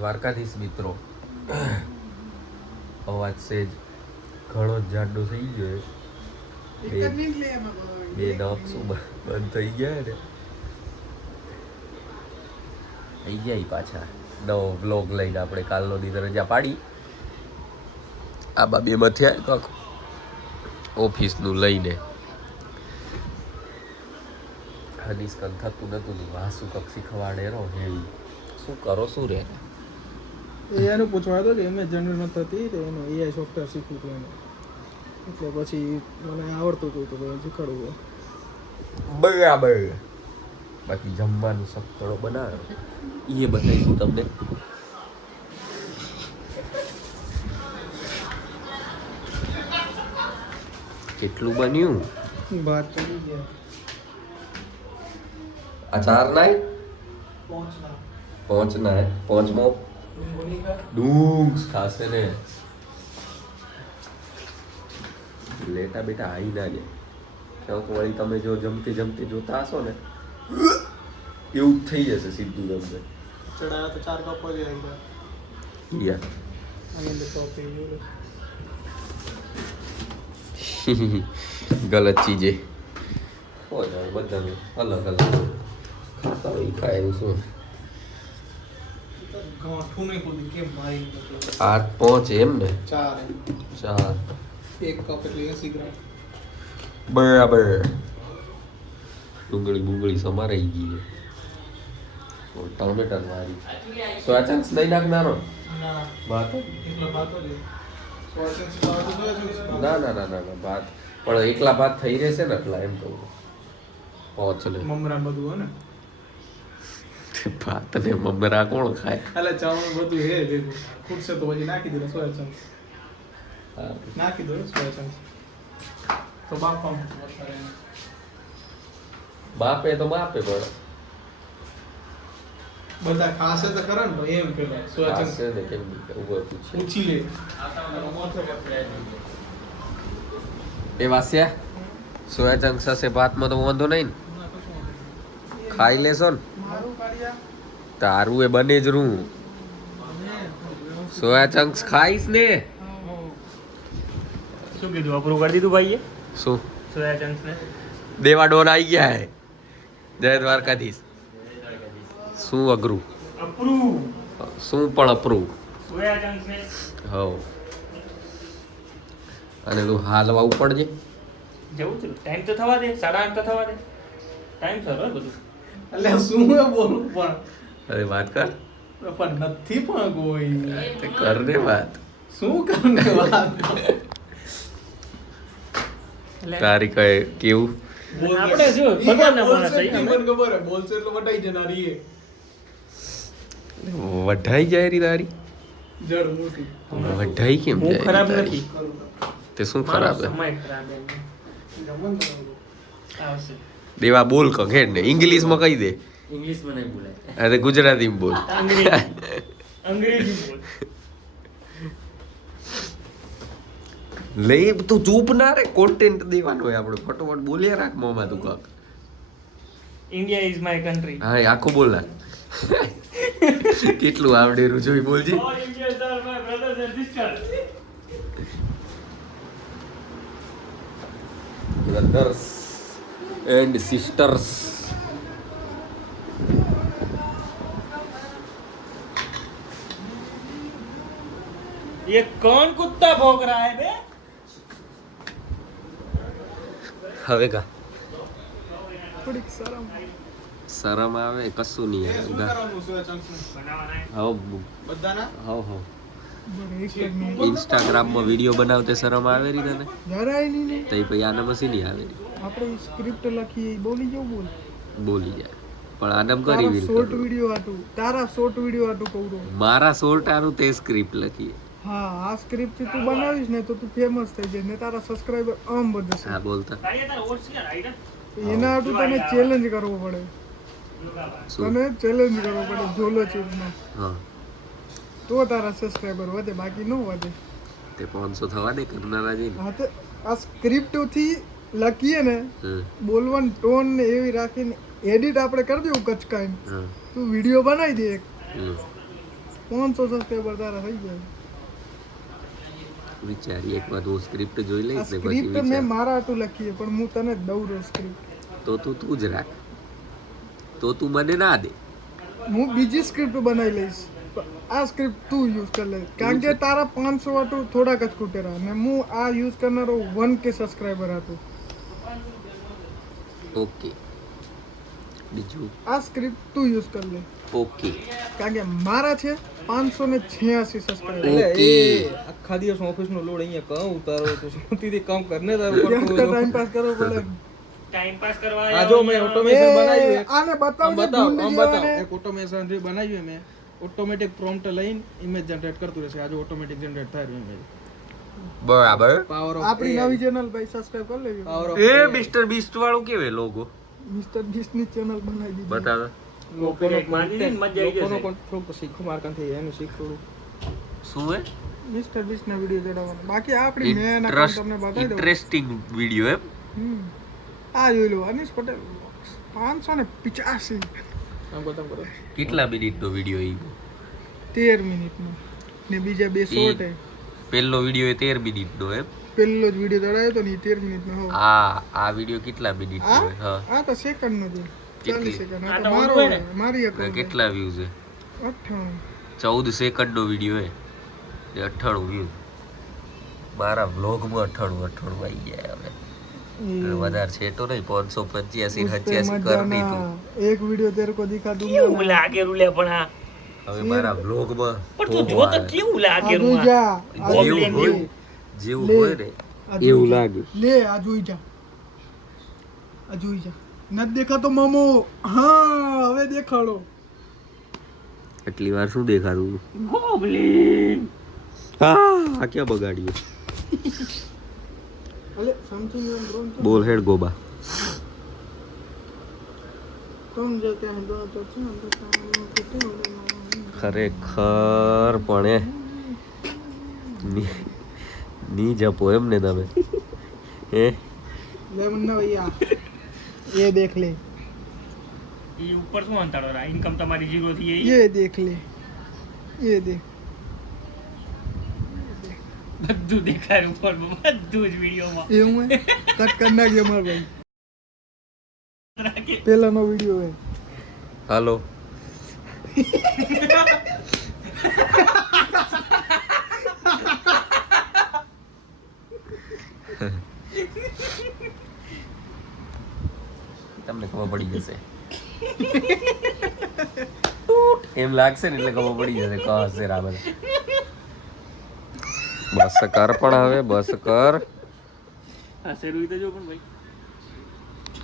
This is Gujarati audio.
દ્વારકાધીશ મિત્રો, અવાજ સેજ ઘણો જ જાડો થઈ ગયો. બે નખ શું બંધ થઈ ગયા ને, થઈ ગયા પાછા નવો વ્લોગ લઈને. આપણે કાલનો દી રજા પાડી, આ બે મથ્યા કાંક ઓફિસનું લઈને. હનીસ્કન થતું નતું ને વાસુ કંઈક શીખવાડે રહો હેવી. શું કરો શું રે? એઆઈનું પૂછવા હતો કે એમ જનરલ નથી થતી તો એનું એઆઈ સોફ્ટવેર શીખવું હતું એને, એટલે પછી મને આવડતું હતું તો શીખવાડવું. બરાબર. બાકી જમવાનું સખ્તળો બનાવ્યો એ બતાવી દઉં તમને. કેટલું બન્યું? ભાત ચડી ગયા. આ ચાર નાય પાંચ નાય પાંચમો ડૂંગ્સ ખાશે ને. લેટા બેટા આઈ ના જાય ક્યાંક વળી તમે જો જમતી જમતી જોતા હશો ને એવું જ થઈ જશે સીધું તમને. ચડાયા તો 4 કપ જ આવી યા ગલત ચીજે હો જાય બધાને અલગ અલગ ખાતા હોય ખાય એવું શું. આઠ પાંચ એમ ને? ચાર. 1 કપ એટલે 80 ગ્રામ. બરાબર. ડુંગળી બુંગળી સમારાઈ ગઈ. ટમેટર મારી સોયા ચંક્સ નહીં નાખનારો? ના ભાત એકલો ભાત જ. ના ભાત પણ એકલા ભાત થઈ રહેશે ને એટલા એમ કહું. પાંચ ને મમરા બધું હે ને ભાત ને મમરા કોણ ખાય? એટલે ચાવણ બધું હે ભેગું ખૂટશે તો પછી નાખી દે સોયા ચંક્સ. નાખી દો સોયા ચંક્સ તો બાપા બાપે તો બાપે પણ બધા ખાસે તો કરે ને તો એમ પેલા સોયા ચંક્સ ખાશે ને કેમ નહીં ઉભો પૂછી પૂછી લે. એ વાસ્યા સોયા ચંક્સ હશે ભાતમાં તો વાંધો નહીં ને? ખાઈ લેશો ને? મારું કાઢ્યા તારું એ બને જ રૂ. સોયા ચંક્સ ખાઈશ ને? શું કીધું અપ્રૂવ કરી દીધું ભાઈએ? શું સોયા ચંક્સ ને દેવા ડોન આવી ગયા હે. જય દ્વારકાધીશ. શું અઘરું? અપ્રૂવ શું પણ અપ્રૂવ? સોયા ચંક્સ ને હવ અને તું હાલવા ઉપડજે. જવું છે ટાઈમ તો થવા દે 8:30 તો થવા દે ટાઈમ સર હોય બધું. એટલે શું બોલું પણ અરે વાત કર. પણ નથી પણ કોઈ તે કર ને વાત. શું કરને વાત તારી કઈ કેવું? આપણે જો ભગવાનના માણસ છે મને ખબર હે બોલશે એટલે વટાઈ જનારી હે. વઢાઈ જાય રી તારી? જડ મોટી વઢાઈ કેમ હું જાય? ખરાબ તારી? નથી. તે શું ખરાબ હે? સમય ખરાબ હે જમન આવશે. દેવા બોલ ક ઘેર ને ઇંગ્લિશમાં કહી દે. ઇંગ્લિશમાં નહીં બોલાય. અરે ગુજરાતીમાં બોલ. અંગ્રેજી બોલ. લે તું ચૂપ ના રે. કોન્ટેન્ટ દેવાનું હોય આપણે. ફટોફટ બોલ્યા રાખ મોમાં તું કાક. India is my country. હા એ આખું બોલ નાખ. કેટલું આવડેલું જોઈ બોલજે. All Indians are my brothers and sisters. brothers and sisters. ये कौन कुत्ता भौंक रहा है बे? હવે કા થોડીક શરમ શરમ આવે કશું નહીં શું આવે. કરવાનું સોયા ચંક્સ બનાવવાના હવ બધાના હવ ઇન્સ્ટાગ્રામમાં વિડીયો બનાવતે શરમ આવે રી તને? જરાય નહીં તો એ પછી આના પછી નહીં આવે રી. આપણે સ્ક્રિપ્ટ લખી બોલી જાવ બોલ. બોલી જાય પણ આનમ કરી વીર શોર્ટ કરું. વિડિયો હતું તારા શોર્ટ વિડિયો હતું કહું તો. મારા શોર્ટ આનું તે સ્ક્રિપ્ટ લખીએ. હા આ સ્ક્રિપ્ટ થી તું બનાવીશ ને તો તું ફેમસ થઈ જાય ને તારા સબસ્ક્રાઇબર આમ વધશે. હા બોલતા એના હાટુ તને ચેલેન્જ કરવો પડે. શું? તને ચેલેન્જ કરવો પડે જોલો ચીજમાં હા તો તારા સબસ્ક્રાઇબર વધે બાકી ન વધે. તે 500 થવા દે કરનારા જઈને. હા તો આ સ્ક્રિપ્ટ થી લખીએ ને હમ બોલવાનું ટોન ને એવી રાખીને એડિટ આપણે કરી દેવું કચકાઈને હા તું વિડિયો બનાવી દે એક હમ 500 સબસ્ક્રાઇબર તારા થઈ જાય. વિચારી એક વાર હું સ્ક્રિપ્ટ જોઈ આ લઈશ ને પછી સ્ક્રિપ્ટ મેં વિચાર મારા હાટું લખી છે, પણ હું તને જ દઉં છું સ્ક્રિપ્ટ. તો તું જ રાખ, તો તું મને ના દે. હું બીજી સ્ક્રિપ્ટ બનાવી લઈશ, પણ આ સ્ક્રિપ્ટ તું યુઝ કરી લે, કારણ કે તારા 500 વાટું થોડાક જ ખૂટેરા ને હું આ યુઝ કરનારો 1K સબસ્ક્રાઇબર હતું. ઓકે, બીજું આ સ્ક્રિપ્ટ તું યુઝ કરી લે, ઓકે કારણ કે મારા છે 586 સબસ્ક્રાઇબર. ઓકે. આખા દિવસ ઓફિસ નો લોડ અહીંયા કામ ઉતારો તો શાંતિથી કામ કરને તારું ત્યાં તો પડતું ટાઈમ પાસ કરવો પડે. ટાઈમ પાસ કરવા આ જો મેં ઓટોમેશન બનાવ્યું એક આને બતાવ આમ જે બતાવ ગુંડ આમ બતાવ જેવાને. એક ઓટોમેશન જે બનાવ્યું મેં ઓટોમેટિક પ્રોમ્પ્ટ લઈને ઇમેજ જનરેટ કરતું રહેશે. આજે ઓટોમેટિક જનરેટ થાય ઇમેજ. બરાબર. પાવર ઓફ આપણી નવી ચેનલ ભાઈ સબસ્ક્રાઇબ કરી લેજો. Power of A mister Beast વાળું કેવે લોગો મિસ્ટર બીસ્ટ ની ચેનલ બનાવી દીધી. બતાવો. Copyright મારી દીધી ને મજા આવી જશે. લોકોનો થોડુંક શીખું મારકાંથી એનું શીખવું. શું હે? મિસ્ટર બીસ્ટ ના વિડિયો ચડાવવાનો. બાકી આપણી મેન અકાઉન્ટ તમને બતાવી દઉં. ઇન્ટરેસ્ટિંગ વિડિયો એમ. આ જોઈ લો અનીશ પટેલ 585 આમ બતાવ કરો. કેટલા મિનિટનો વિડિયો ઈ? 13 મિનિટનો ને બીજા બે શોર્ટ હે. પહેલો વિડિયો 13 મિનિટનો એમ. પહેલો જ વિડિયો ચડાવ્યો તો ને 13 મિનિટનો હો. આ વિડિયો કેટલા મિનિટનો આ હે? હા. આ તો સેકન્ડ નો છે. 40 કેટલી? સેકન્ડ આ આ તો તો મારો ઊંધો ને? હે, મારી અકાઉન્ટ કેટલા વ્યૂઝ હે? 98 14 સેકન્ડનો વિડિયો હે ને 98 વ્યૂઝ. મારા વ્લોગમાં 98 આવી ગયા હવે. વધારે છે તો નહીં, 585 87 કર દીધું. એક વીડિયો તેરે કો દિખા કેવું દૂંગા. લાગે રૂલે પણ આ હવે મારા વ્લોગમાં પણ તું જો તો કેવું લાગે આ જોઈ રૂમાં. જા જેવું હોય જેવું લે. હોય ને આ જોઈ એવું જા. લાગે. લે આ જોઈ જા, આ જોઈ જા. નથી દેખાતો મામો? હા હવે દેખાડો. એટલી વાર શું દેખાતું? ગોબલિન આ ક્યાં બગાડ્યું? અલે સમથિંગ બ્રોન બોલ હેડ ગોબા. तुम जो क्या दो तो ખરેખર પણ ની જપો એમ ને તમે હે? ले मुन्ना भैया ये देख ले, એ ઉપર શું અંતર રા ઇન્કમ તમારી 0 થી ये देख ले, ये देख. બધું દેખાય ઉપર બધું જ વિડિયોમાં ये हूँ कट करना है हमारे भाई. રાખે. पहला नो वीडियो है. હાલો. તમને ખબર પડી જશે એમ લાગશે ને એટલે ખબર પડી જશે કહશે રામે. બસ કર પણ હવે બસ કર. હા શેરું તો જો પણ ભાઈ